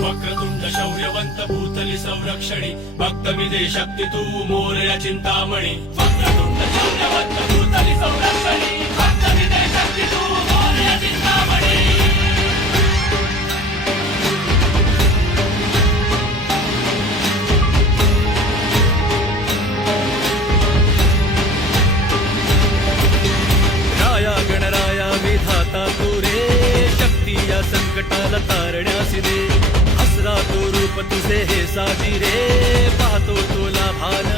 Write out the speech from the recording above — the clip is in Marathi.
वक्रतुंड शौर्यवंत भूतली संरक्षणी भक्तविदे शक्ती तू मोरया चिंतामणी वक्रतुंड शौर्यवंत भूतली संरक्षणी भक्तविदे शक्ती तू मोरया चिंतामणी राया गणराया विधाता तू रे शक्ती या संकटाला तारण्यासी दे हसरा तो रूप तुझे हे साजी रे पाहतो तुला भान